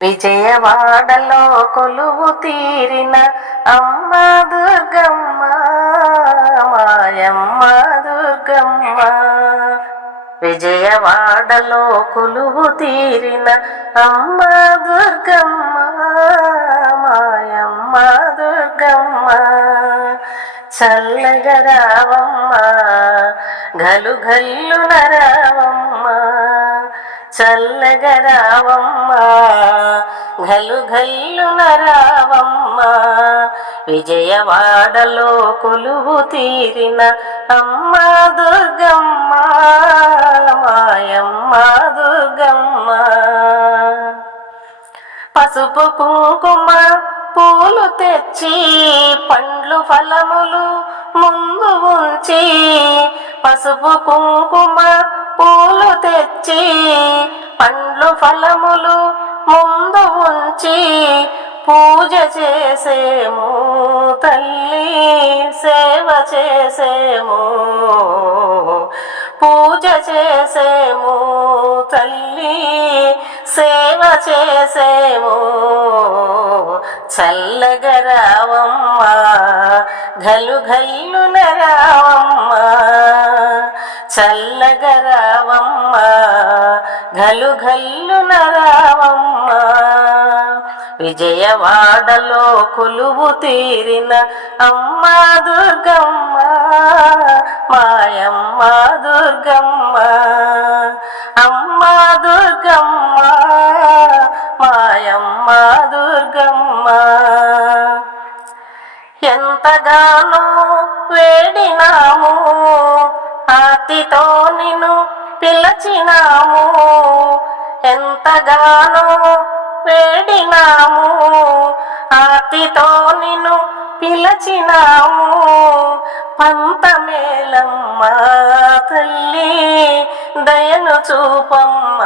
విజయవాడలో కొలువు తీరిన అమ్మ దుర్గమ్మ మాయమ్మ దుర్గమ్మ. విజయవాడలో కొలువు తీరిన అమ్మ దుర్గమ్మ మాయమ్మ దుర్గమ్మ. చల్లగా రావమ్మ గలు గల్లున రావమ్మ, చల్లగా రావమ్మ గలు గల్లున రావమ్మ. విజయవాడలో కొలువు తీరిన అమ్మ దుర్గమ్మ మాయమ్మ దుర్గమ్మ. పసుపు కుంకుమ పూలు తెచ్చి పండ్లు ఫలములు ముందు ఉంచి, పసుపు కుంకుమ పూలు తెచ్చి పండ్లు ఫలములు ముందు ఉంచి పూజ చేసేము తల్లి సేవ చేసేము, పూజ చేసేము తల్లి సేవ చేసేము. చల్లగా రావమ్మ గలు గల్లున రావమ్మ, చల్లగా రావమ్మ గలు గల్లున రావమ్మ. విజయవాడలో కొలువు తీరిన అమ్మ దుర్గమ్మ మాయమ్మ దుర్గమ్మ. అమ్మ దుర్గమ్మ మాయమ్మ దుర్గమ్మ. ఎంతగానో వేడినాము ఆర్తితో నిన్ను పిలచినాము, ఎంతగానో వేడినాము ఆర్తితో నిన్ను పిలచినాము. పంతమేలమ్మ తల్లి దయను చూపమ్మ,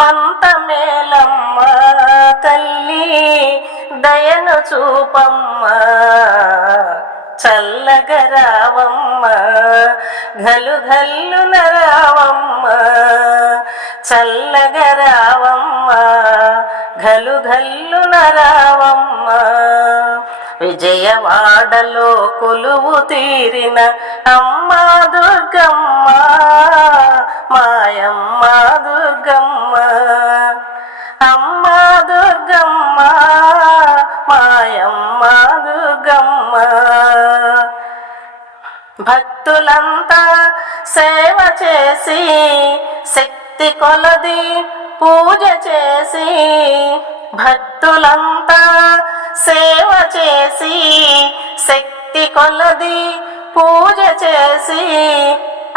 పంతమేలమ్మ తల్లి దయను చూపమ్మ. చల్లగా రావమ్మ గలు గల్లున రావమ్మ, చల్లగా రావమ్మ గలు గల్లున రావమ్మ. విజయవాడలో కొలువు తీరిన అమ్మ దుర్గమ్మ మాయమ్మ దుర్గమ్మ. అమ్మ దుర్గమ్మ మాయమ్మ దుర్గమ్మ. భక్తులంతా సేవ చేసి శక్తి కొలది పూజ చేసి, భక్తులంతా సేవ చేసి శక్తి కొలది పూజ చేసి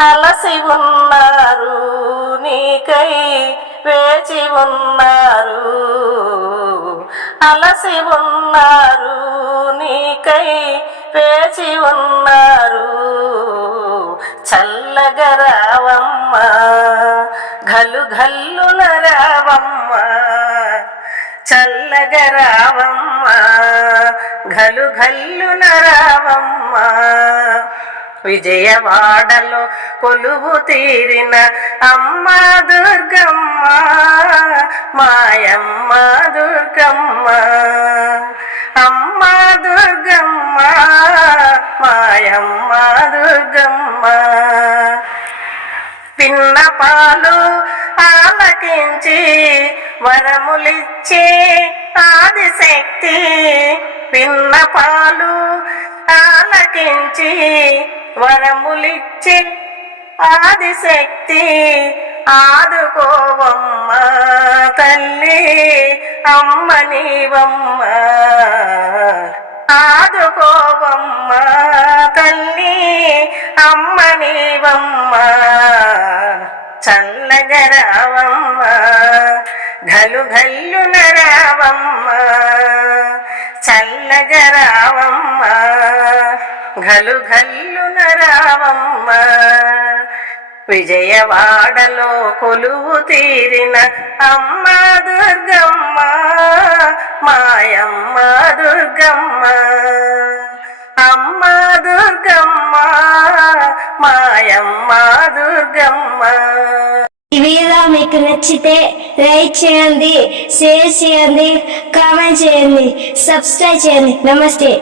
అలసి ఉన్నారు నీకై వేచి ఉన్నారు, అలసి ఉన్నారు నీకై వేచి ఉన్నారు. చల్లగా రావమ్మ గలు గల్లున రావమ్మ, చల్లగా రావమ్మ గలు గల్లున రావమ్మ. విజయవాడలో కొలువు తీరిన అమ్మ దుర్గమ్మ మాయమ్మ దుర్గమ్మ. అమ్మ దుర్గమ్మ మాయమ్మ దుర్గమ్మ. విన్నపాలు ఆలకించి వరములిచ్చే ఆదిశక్తి, విన్నపాలు ఆలకించి వరములిచ్చే ఆదిశక్తి. ఆదుకోవమ్మ తల్లి అమ్మ నీవమ్మ, ఆదుకోవమ్మ తల్లి అమ్మ నీవమ్మ. చల్లగా రావమ్మ గలు గల్లున రావమ్మ, చల్లగా రావమ్మ గలు గల్లున రావమ్మ. విజయవాడలో కొలువు తీరిన అమ్మ దుర్గమ్మ మాయమ్మ దుర్గమ్మ. అమ్మ దుర్గమ్మ మాయమ్మ దుర్గమ్మ. ఈ వీడియో మీకు మీకు నచ్చితే లైక్ చేయండి, షేర్ చేయండి, కామెంట్ చేయండి, సబ్స్క్రైబ్ చేయండి. నమస్తే.